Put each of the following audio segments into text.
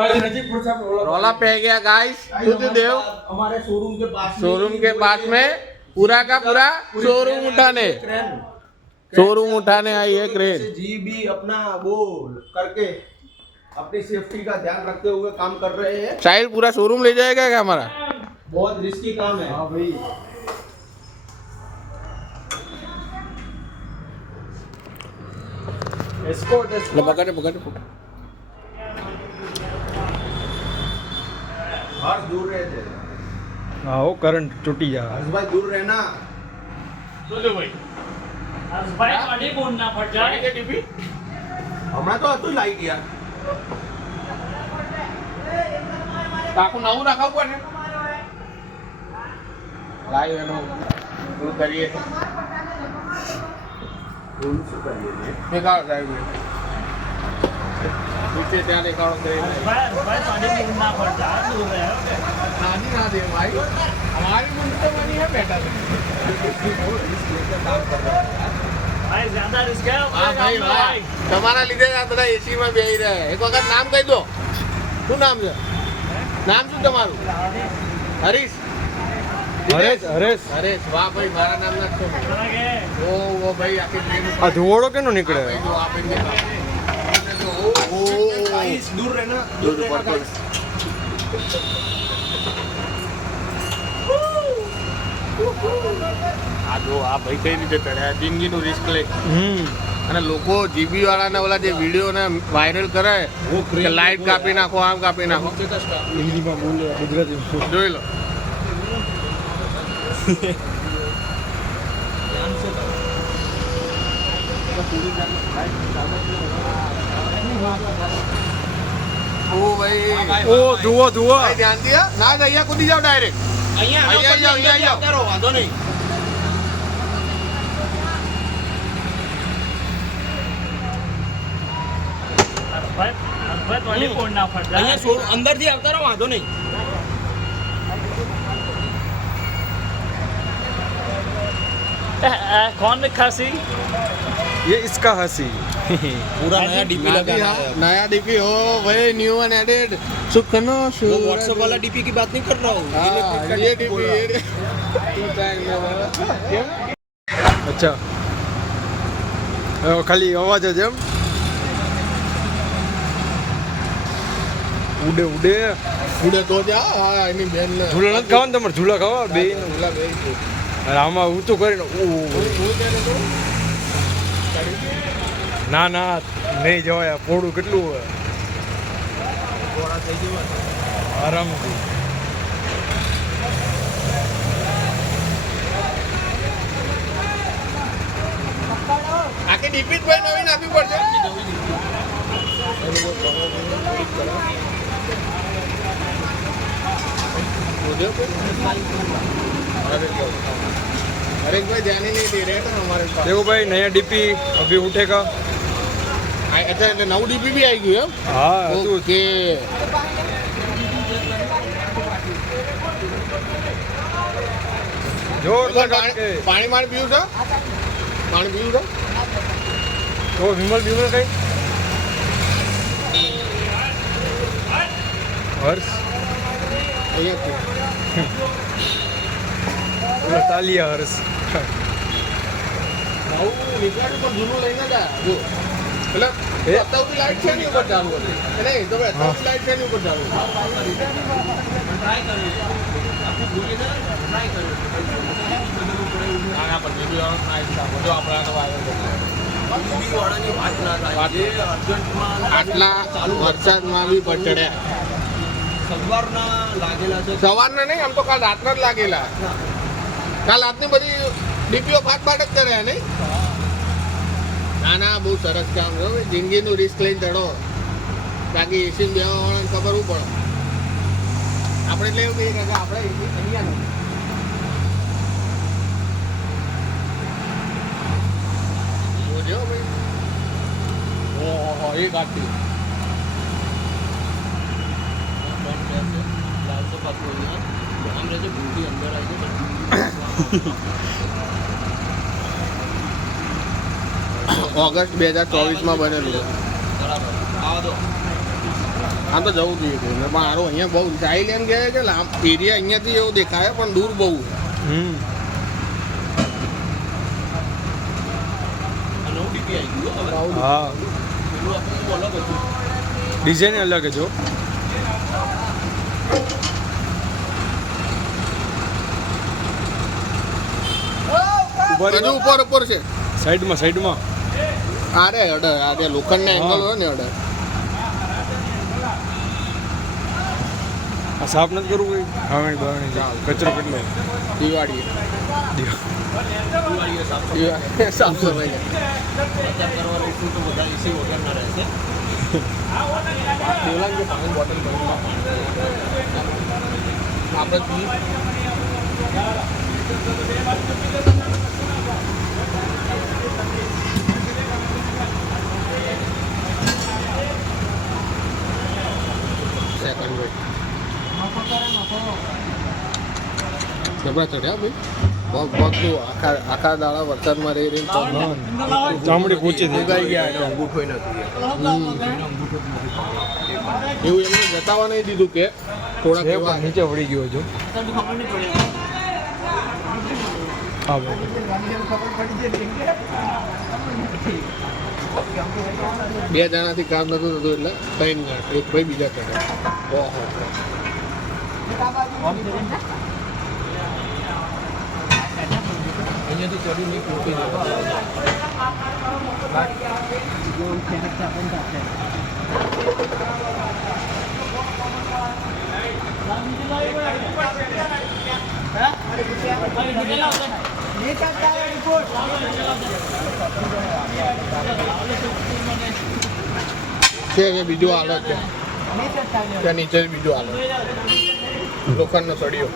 रोला पे गया गाइस। देव हमारे शोरूम के पास में पूरा का पूरा शोरूम उठाने आई है क्रेन। जी भी अपना वो करके अपनी सेफ्टी का ध्यान रखते हुए काम कर रहे हैं। साहिल पूरा शोरूम ले जाएगा क्या हमारा? बहुत रिस्की काम है। हाँ भाई पकड़ हर्ष दूर रहे थे। हाँ वो करंट टूटी जा। हर्ष भाई दूर रहना। હમણાં તો હતું લાઈટ યાર. આખું નવું નાખવું પડે. લાઈવ એનું શું કરીએ? શું કરીએ? દેખાડો સાહેબ નીચે ત્યાં દેખાડો નાની ના દે ભાઈ हमारी मुंड तो बनी है बेटा भाई ज्यादा रिस्क है। हाँ भाई भाई તમારા લીધે આ બધા એસી માં બેહી રહ્યા. એક વખત નામ કહી દો. શું નામ છે? નામ શું તમારું? હરીશ. હરેશ વાહ ભાઈ મારા નામ ના છો. ઓ ભાઈ આખી ટ્રેન આ ધુવાડો કેનો નીકળે? ગાઈસ दूर रहना. दूर रहना गाइस. આ જો આ ભાઈ કઈ રીતે ચડ્યા જિંદગીનું રિસ્ક લે અને લોકો જીબી વાળાના ઓલા જે વિડીયો ને વાયરલ કરે કે લાઈટ કાપી નાખો આમ કાપી નાખો. હિન્દીમાં બોલે ગુજરાતીમાં જોઈ લો. ઓ ભાઈ ઓ ધુવો ભાઈ ધ્યાન દિયા ના અહીંયા કૂદી જાવ ડાયરેક્ટ. અહીંયા કરો વાંધો નહીં. અહીંયા અંદરથી આવતા રહો વાંધો નહીં. कौन में खांसी? ये इसका हंसी पूरा नया डीपी लगाना है. नया डीपी हो भाई न्यू एंड एडेड सुखनो वो व्हाट्सएप वाला डीपी की बात नहीं कर रहा हूँ. ये डीपी अच्छा ખાલી અવાજ જ એમ ઉડે ઉડે તો જા હા એની બેન ને ઝૂલા નથી ખાવા ને તમારે ઝૂલા ખાવા બે ઝૂલા બે અરે આમાં ઊંચું કરીને ના નહીં જવાય પોડું કેટલું હોય આરામથી આખી ડીપી ભાઈ નવી નાખવી પડશે. अरे भाई ध्यान ही नहीं दे रहे थे हमारे पास. देखो भाई नया डीपी अभी उठेगा. अच्छा नव डीपी भी आई गई है. हाँ ओके જોરદાર પાણી પીવું છે. પાણી પીવું છે તો વિમલ કઈ હર્ષ અહીંયા તાલિયા હર્ષ નવું નીકળ્યું પણ જૂનું લઈને જા જો એટલે અત્યારથી લાઈટ છે ને ઉપર ચાલુ હતી નહીં તો અત્યારથી લાઈટ છે ને ઉપર ચાલુ ટ્રાય કર્યું આપણી ભૂલીને ટ્રાય કર્યું. આના પર બીજું બધું આપણા તો વાયર વાળાની વાત ના થાય. આટલા વરસાદમાં બી પચડ્યા. સવારના લાગેલા છે. સવારના નહીં આમ તો કાલ રાતના જ લાગેલા. કાલ રાતની બધી ડીપીઓ ફાટ જ કર્યા નહીં. ના બહુ સરસ કામ છે જિંદગીનું રિસ્ક લઈને ચડો બાકી એસી બેવાળાને ખબર શું પડે. આપણે એટલે એવું કહીએ કે આપણે અહીંયા જો ભાઈ ઓહો એ ગાડી ઓગસ્ટ 2024 માં બનેલું. બરાબર આવા દો. આમ તો જવું જોઈએ પણ મારો અહીંયા બહુ સ્ટાઇલ એમ કહેવાય કે એરિયા અહીંયાથી એવો દેખાય પણ દૂર બહુ હમ હા ડિઝાઇન અલગ છે જો હજુ ઉપર ઉપર છે સાઈડમાં અરે અડર આ તે લોખંડના એંગલ હોય ને અડર આ સાફ નથી કરવું કોઈ ખાવણી બાવણી કચરો કેટલો દિવાળી સાફ સફાઈ આપણે જબરા ચડ્યા ભાઈ પગ આખા દાડા વરસાદમાં રહી રહીને ચામડી પૂછી થઈ ઉગાઈ ગયા અંગૂઠો નથી એવું એમને જતાવા નહીં દીધું કે થોડા છે પણ નીચે વળી ગયો છો હા ભાઈ બે જણાથી કામ નતું થતું એટલે ત્રણ જણ એક ભાઈ બીજા ચડ્યા ઓહો અહીંયાથી ચડી નહીં પૂરતી છે કે બીજું હાલત છે ત્યાં નીચે બીજું હાલત લોખંડનો સળિયો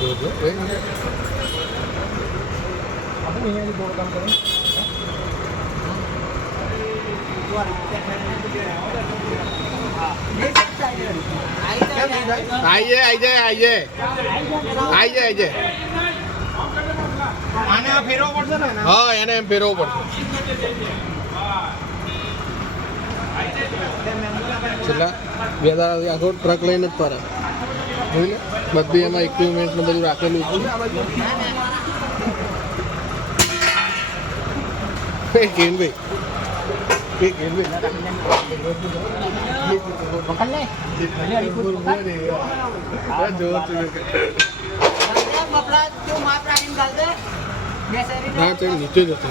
જોજો આઈએ આને આ ફેરવો પડશે ને હા એને એમ ફેરવવો પડશે છેલ્લા બે દાડા આખો ટ્રક લઈને જ ફરે જોઈ લે બધી એમાં ઇક્વિપમેન્ટ ને બધું રાખેલું છે કેનભાઈ હા તે નીચે જ હતું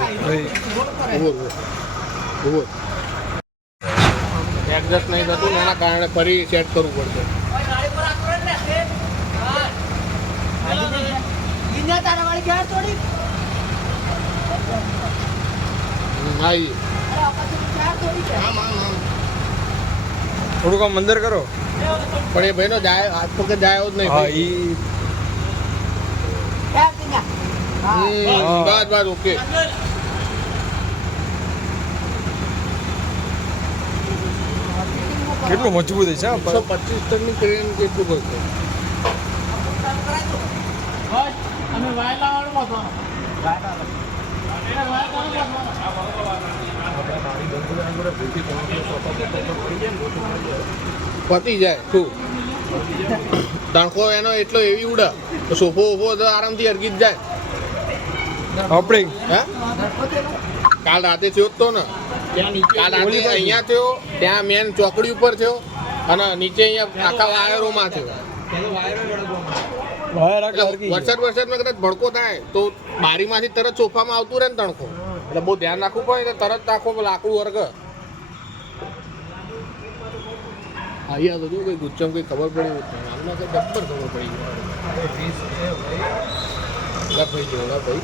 એડજસ્ટ નહીં થતું એના કારણે ફરી સેટ કરવું પડશે આવી થોડુંક આમ અંદર કરો પણ એ ભાઈનો જાય હાથ પગ જાય જ નહીં હા ભાઈ. ઈ બસ ઓકે કેટલું મજબૂત છે આ 125 ટનની ક્રેન કેટલું કરશે પતી જાય શું તણખો એનો એટલો એવી ઉડા તો સોફો ઉભો તો આરામથી અરગી જ જાય આપણે હે કાલ રાતે થયો જ તો ને કાલ રાતે અહીંયા થયો ત્યાં મેન ચોકડી ઉપર થયો અને નીચે અહીંયા આખા વાયરોમાં થયો વાયર એટલે વરસાદમાં કદાચ ભડકો થાય તો બારીમાંથી તરત સોફામાં આવતું રહે ને તણખો એટલે બહુ ધ્યાન રાખવું પડે તો તરત આખો લાકડું વર્ગ અહીંયા તો જો કઈ ગુચ્ચમ કઈ ખબર પડી આમને કઈ બરાબર ખબર પડી ગયો ભાઈ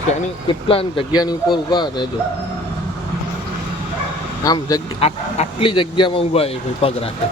ત્યાંની કેટલા જગ્યાની ઉપર ઊભા ને જો આમ આટલી જગ્યામાં ઊભા એ પગ રાખે